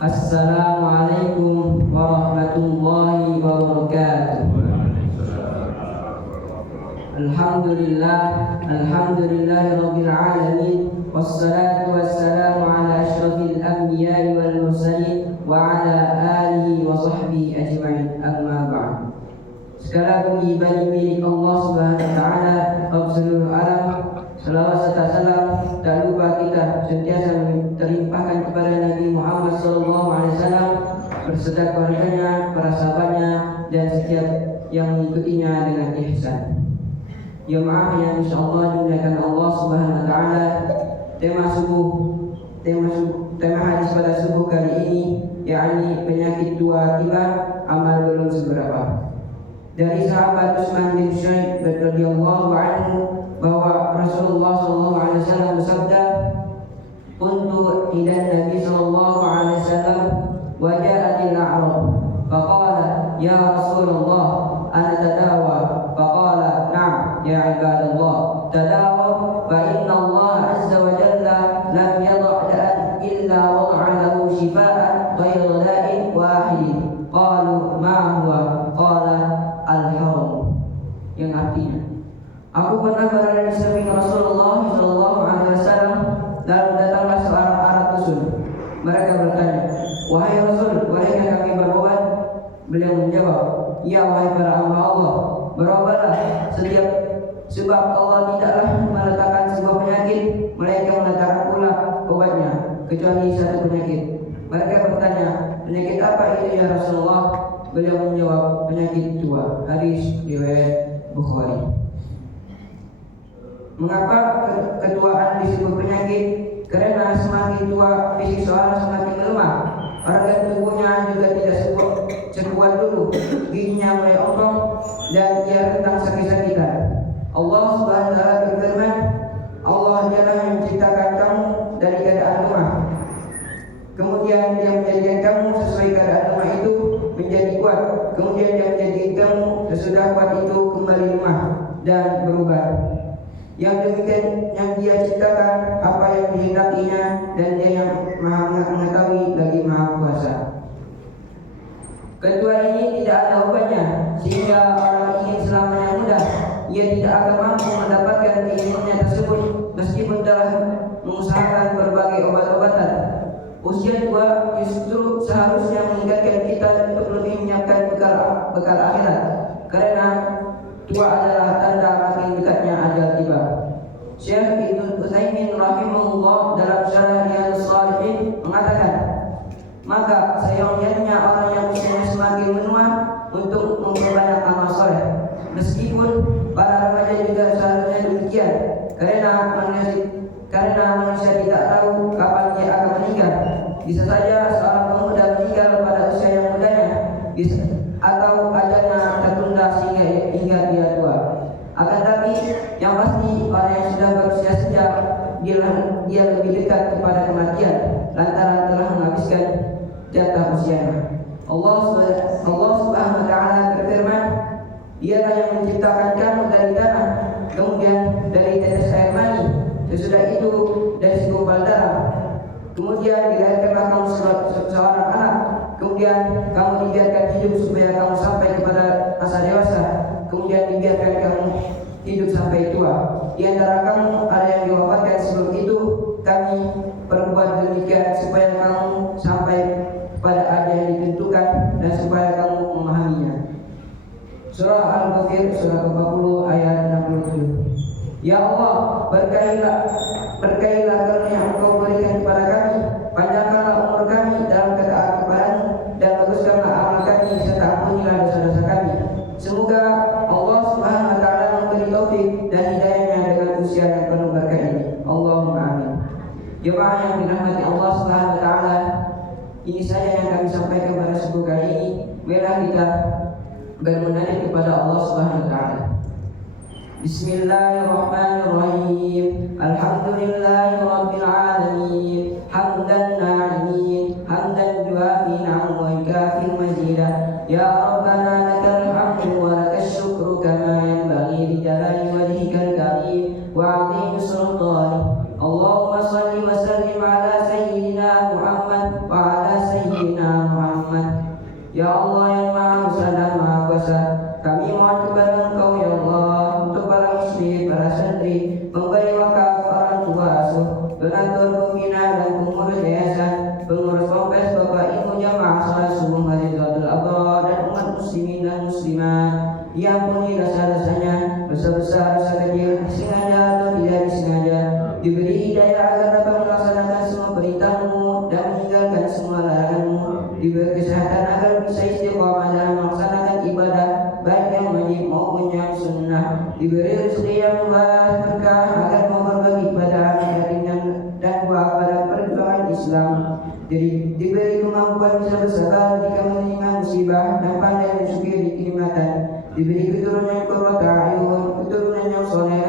Assalamualaikum warahmatullahi wabarakatuh. Alhamdulillahirabbil alamin, wassalatu wassalamu ala asyrafil anbiya'i wal mursalin wa ala alihi wa sahbihi ajma'in. Amma ba'd. Segala puji bagi milik Allah Subhanahu wa taala, Rabb seluruh alam. Selawat serta salam tak lupa kita sentiasa terlimpahkan kepada Nabi Muhammad SAW berserta keluarganya, para sahabatnya, dan setiap yang mengikutinya dengan ihsan. Jemaah yang insyaallah dimuliakan Allah Subhanahu wa taala, tema hadis pada subuh kali ini yakni penyakit tua tiba, amal belum seberapa. Dari sahabat Utsman bin Syuaib radhiyallahu anhu bahwa Rasulullah SAW bersabda, "Kuntu ila Nabi SAW wa ja'atil a'rab faqala ya Rasulullah ana tadawa faqala na'am ya ibadallah tadawa fa inna Allah azza wa jalla lam yad'a da'an illa wada'a lahu shifaa'an ghayra da'in wahid." Qalu ma huwa? Qala al-haram, yang artinya, aku pernah berada di samping Rasulullah SAW, lalu datanglah seorang Arab dusun. Mereka bertanya, "Wahai Rasul, bolehkah kami berobat?" Beliau menjawab, "Ya wahai para hamba Allah, berobatlah sebab Allah tidaklah meletakkan sebuah penyakit melainkan meletakkan pula obatnya, kecuali satu penyakit." Mereka bertanya, "Penyakit apa itu ya Rasulullah?" Beliau menjawab, "Penyakit tua." Hadis riwayat Bukhari. Mengapa ketuaan disebut penyakit? Karena semakin tua fisik seorang semakin melemah, organ tubuhnya juga tidak sekuat dulu, giginya mulai ompong dan ia rentan sakit-sakitan. Allah Subhanahu wa taala berfirman, "Allah dialah yang menciptakan kamu dari keadaan lemah. Kemudian Dia menjadikan kamu sesuai keadaan lemah itu menjadi kuat. Kemudian Dia menjadikan kamu sesudah kuat itu kembali lemah dan berubah. Yang demikian yang Dia ciptakan apa yang dihendakinya, dan Dia yang Maha mengetahui lagi Maha kuasa." Ketua ini tidak ada obatnya, sehingga orang ingin selamanya mudah, ia tidak akan mampu mendapatkan keinginannya tersebut meskipun telah mengusahakan berbagai obat-obatan. Usia tua justru seharusnya mengingatkan kita untuk lebih menyiapkan bekal akhirat, karena tua adalah tanda makin dekatnya ajal tiba. Syekh Ibnu Utsaimin rahimahullah dalam Syarah Riyadhus Shalihin mengatakan, "Maka sayangnya orang yang usianya semakin menua untuk memperbanyak amal soleh, meskipun para remaja juga seharusnya demikian, karena manusia tidak tahu kapan dia akan meninggal. Bisa saja seorang pemuda meninggal pada usia yang mudanya, atau ajalnya tertunda hingga dia tua. Akan tapi yang pasti orang yang sudah berusia senja dia lebih dekat kepada kematian lantaran telah menghabiskan jatah usianya." Allah Subhanahu wa taala berfirman, "Dialah yang menciptakan kamu dari tanah, kemudian dari tetes air mani, sesudah itu dari segumpal darah. Kemudian dilahirkanlah kamu seorang anak, kemudian kamu dibiarkan hidup supaya kamu sampai kepada masa dewasa, kemudian dibiarkan kamu hidup sampai tua. Di antara kamu ada yang diwafatkan sebelum itu, kami perbuat demikian supaya kamu sampai pada ajal yang ditentukan dan supaya kamu memahaminya." Surah Al-Ghafir surah 40 ayat 67. Ya Allah, berkahilah karunia yang Engkau berikan kepada kami, panjangkanlah umur kami dalam ketaatan kepadamu, dan baguskanlah amal kami serta ampunilah dosa-dosa kami. Semoga Allah Subhanahu wa taala memberi taufik dan hidayahnya dengan usia yang penuh berkah ini. Allahumma amin. Jemaah yang dirahmati Allah Subhanahu wa taala, ini saja yang kami sampaikan pada subuh kali ini. Marilah kita bermunajat kepada Allah Subhanahu wa taala. Bismillahirrahmanirrahim. Alhamdulillahi rabbil alamin. Hamdan na'imin, hamdan yuafi na'am wa yukafi mazidah. Ya Rabbana lakal hamdu wa lakas syukru kama yanbaghi li jalali wajhikal karim wa 'azimi sultanik. Allahumma salli wa sallim ala sayyidina Muhammad wa ala sayyidina Ya Allah yang Maha Esa dan Maha Kuasa, kami mohon kepada Engkau ya Allah untuk para muslim, para santri, memberi wakaf, orang tua asuh, donatur, pembina dan pengurus yayasan, pengurus kompes, Bapak Ibu jamaah salat subuh Hadizatul Abrar dan umat muslimin dan muslimat. Diampuni dosa-dosanya, dosa besar, dosa kecil, disengaja atau tidak disengaja. Diberi hidayah agar dapat melaksanakan semua perintah-Mu dan meninggalkan semua larangan-Mu. Diberi kesehatan agar bisa istiqomah dalam melaksanakan ibadah, baik yang wajib maupun yang sunnah. Diberi rezeki yang luas berkah agar mau berbagi pada anak ringan dan kuat pada perjuangan Islam. Jadi diberi kemampuan bisa bersabar jika menerima musibah dan pandai bersyukur di kenikmatan. Diberi keturunan qurrata a'yun, keturunan yang soleh